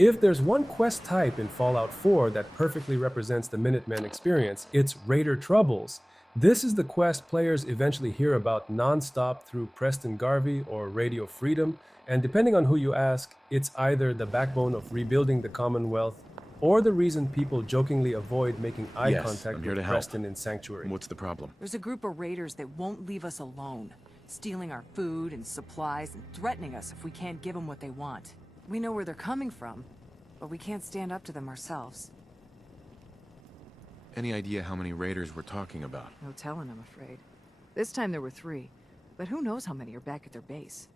If there's one quest type in Fallout 4 that perfectly represents the Minutemen experience, it's Raider Troubles. This is the quest players eventually hear about non-stop through Preston Garvey or Radio Freedom, and depending on who you ask, it's either the backbone of rebuilding the Commonwealth or the reason people jokingly avoid making eye contact with Preston in Sanctuary. What's the problem? There's a group of raiders that won't leave us alone, stealing our food and supplies and threatening us if we can't give them what they want. We know where they're coming from, but we can't stand up to them ourselves. Any idea how many raiders we're talking about? No telling, I'm afraid. This time there were 3, but who knows how many are back at their base.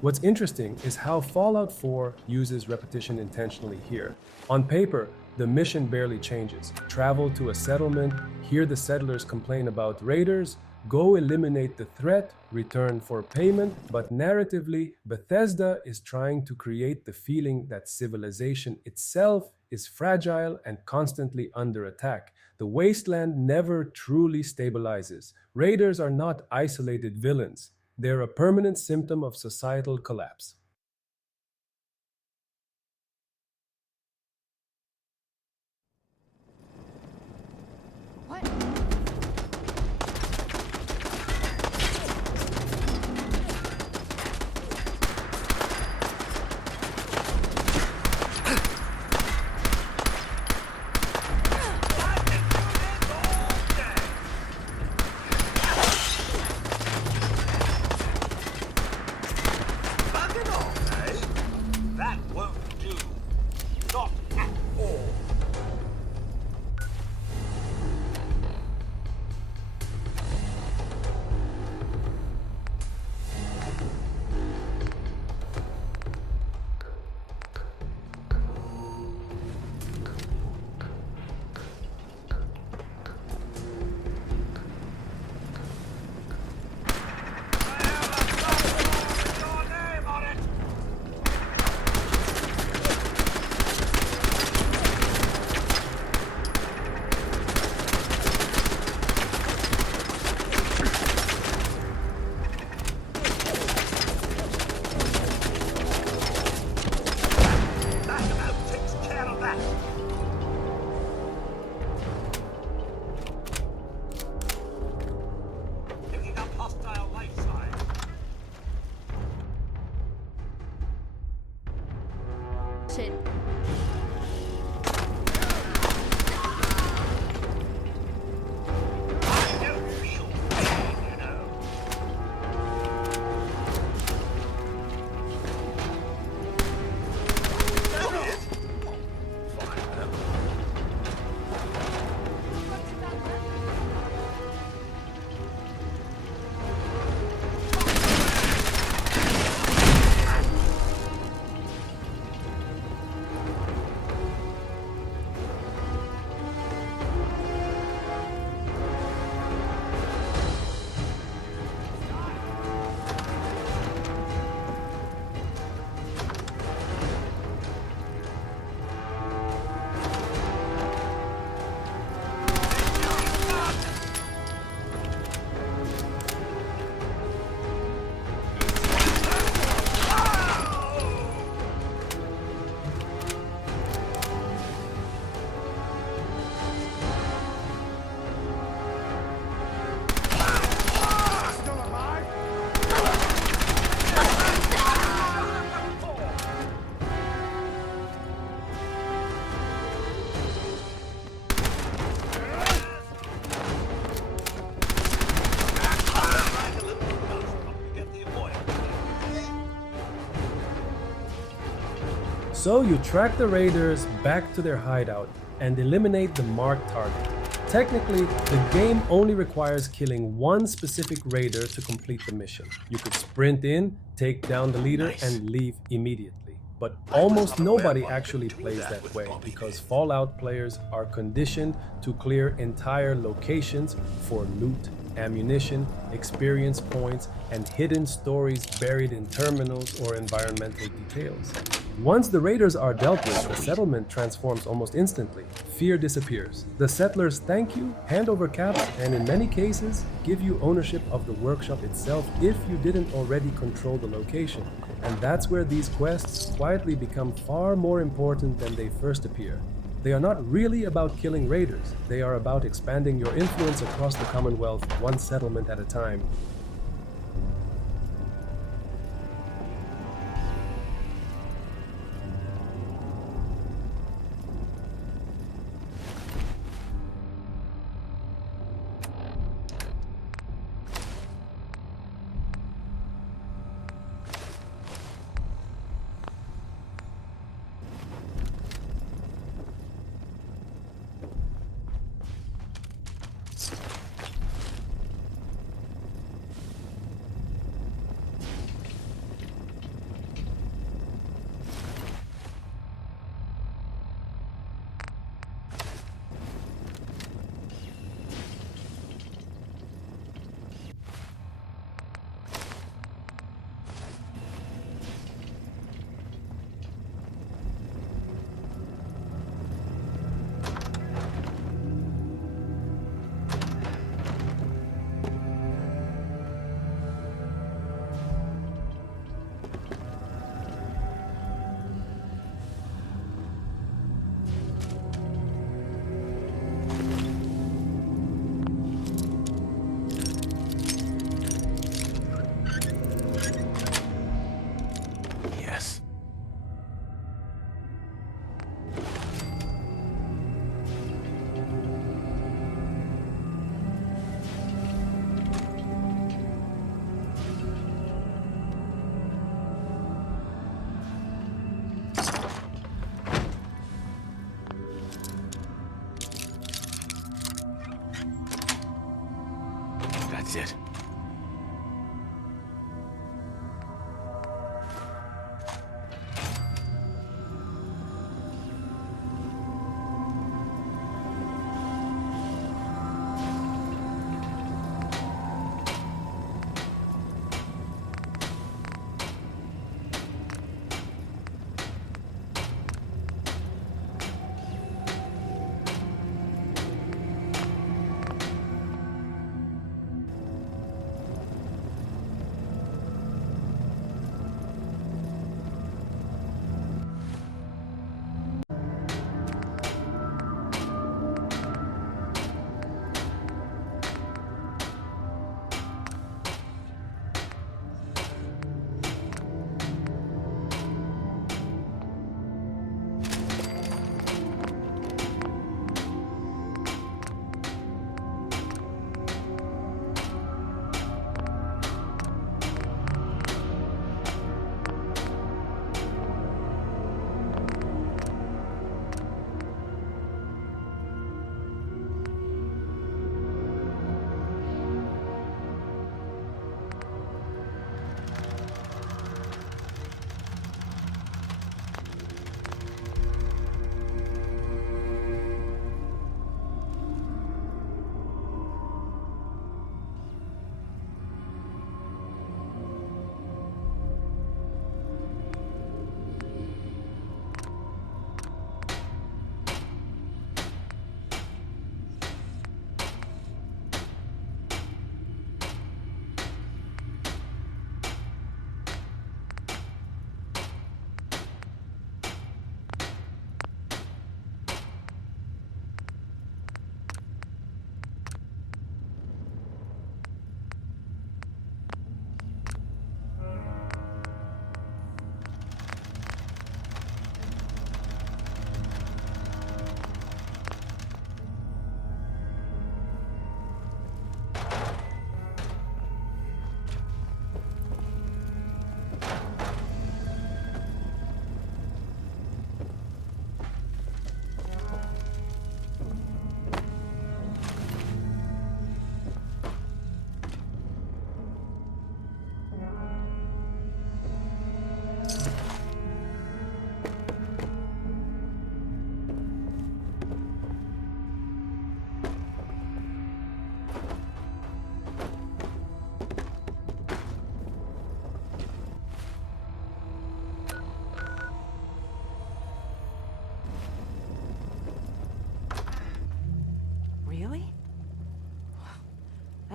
What's interesting is how Fallout 4 uses repetition intentionally here. On paper, the mission barely changes. Travel to a settlement, hear the settlers complain about raiders, go eliminate the threat, return for payment, but narratively, Bethesda is trying to create the feeling that civilization itself is fragile and constantly under attack. The wasteland never truly stabilizes. Raiders are not isolated villains. They're a permanent symptom of societal collapse. What? Shit. So you track the raiders back to their hideout and eliminate the marked target. Technically, the game only requires killing one specific raider to complete the mission. You could sprint in, take down the leader, and leave immediately. But almost nobody actually plays that way because Fallout players are conditioned to clear entire locations for loot ammunition, experience points, and hidden stories buried in terminals or environmental details. Once the raiders are dealt with, the settlement transforms almost instantly. Fear disappears. The settlers thank you, hand over caps, and in many cases, give you ownership of the workshop itself if you didn't already control the location. And that's where these quests quietly become far more important than they first appear. They are not really about killing raiders, they are about expanding your influence across the Commonwealth one settlement at a time. That's it.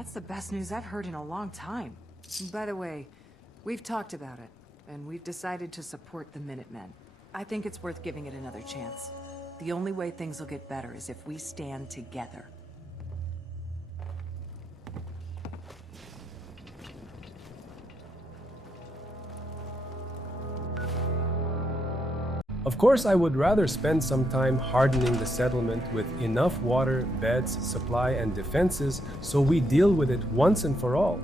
That's the best news I've heard in a long time. By the way, we've talked about it, and we've decided to support the Minutemen. I think it's worth giving it another chance. The only way things will get better is if we stand together. Of course, I would rather spend some time hardening the settlement with enough water, beds, supply, and defenses so we deal with it once and for all.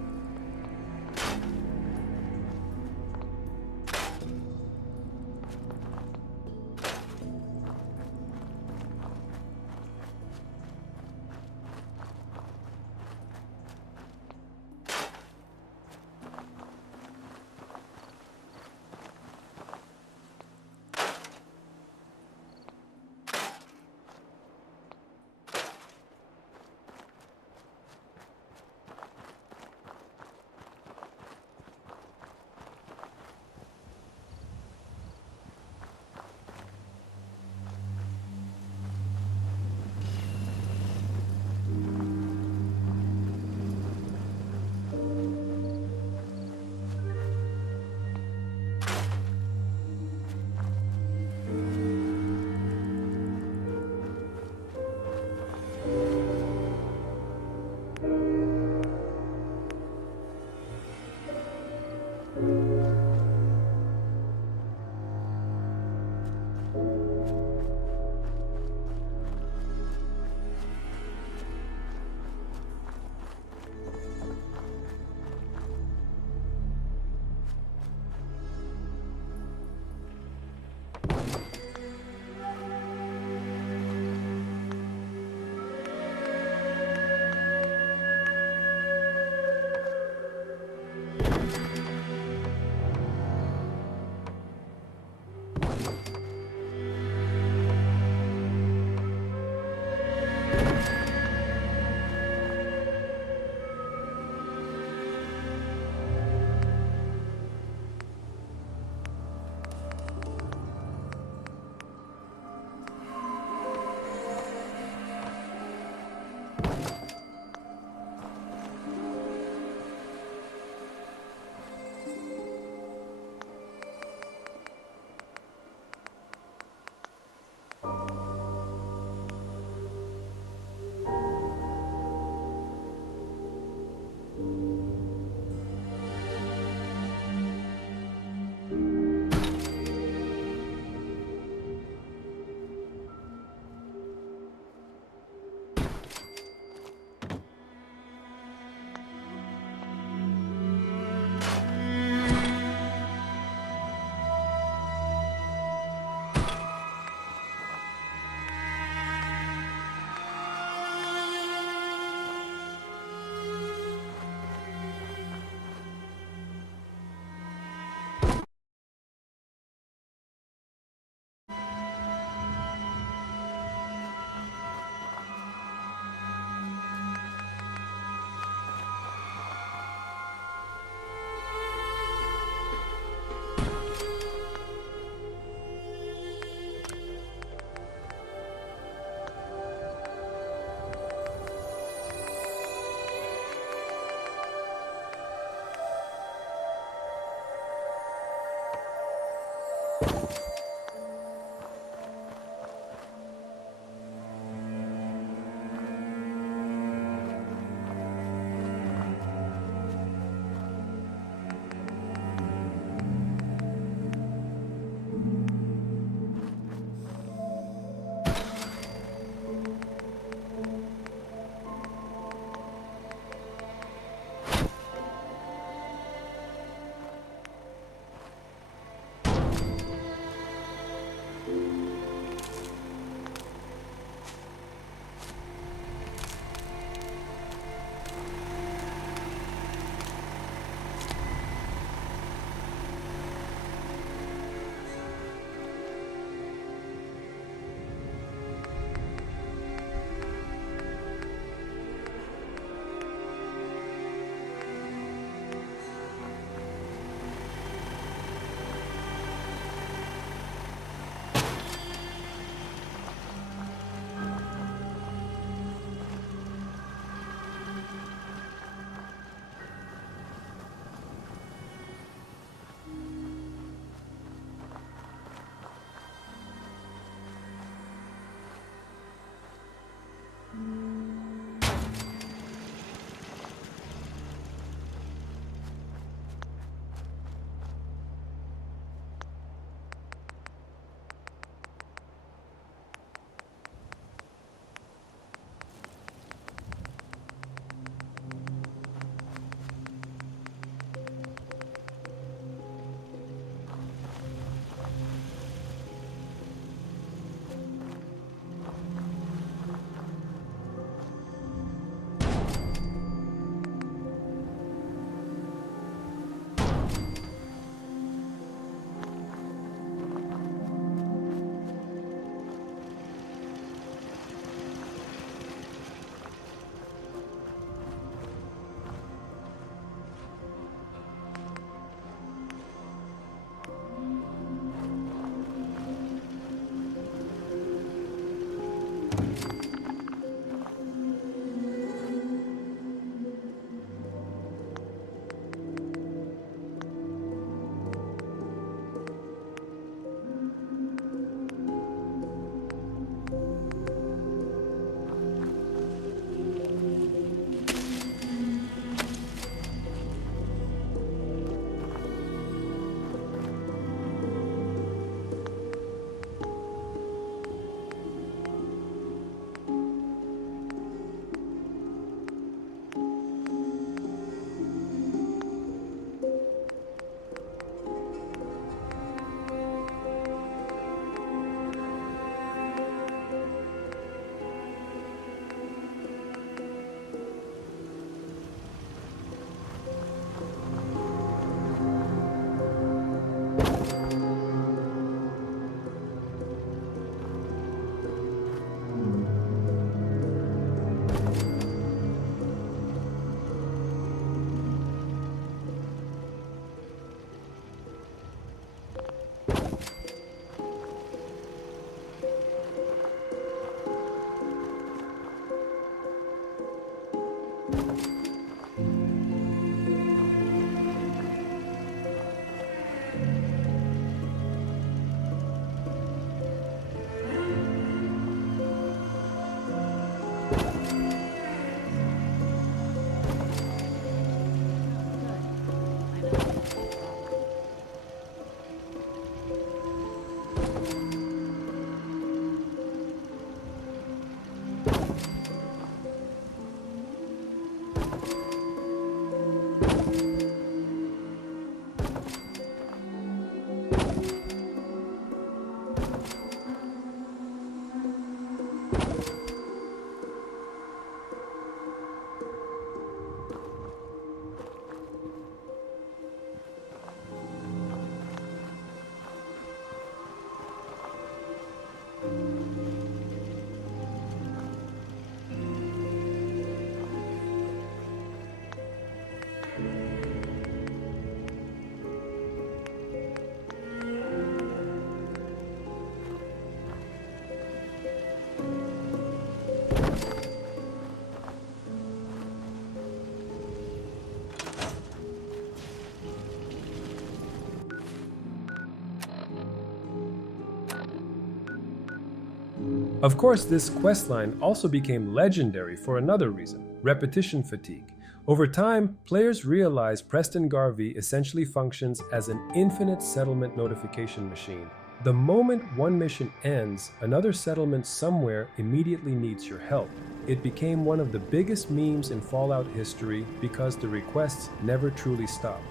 Of course, this questline also became legendary for another reason: repetition fatigue. Over time, players realized Preston Garvey essentially functions as an infinite settlement notification machine. The moment one mission ends, another settlement somewhere immediately needs your help. It became one of the biggest memes in Fallout history because the requests never truly stopped.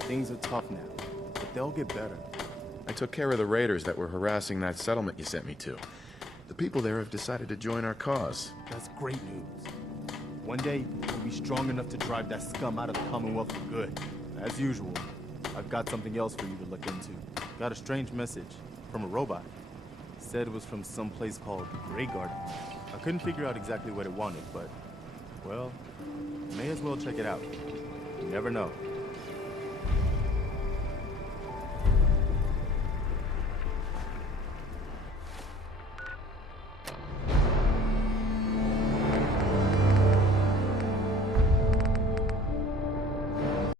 Things are tough now, but they'll get better. I took care of the raiders that were harassing that settlement you sent me to. The people there have decided to join our cause. That's great news. One day, we'll be strong enough to drive that scum out of the Commonwealth for good. As usual, I've got something else for you to look into. Got a strange message from a robot. Said it was from some place called Graygarden. I couldn't figure out exactly what it wanted, but, well, may as well check it out. You never know.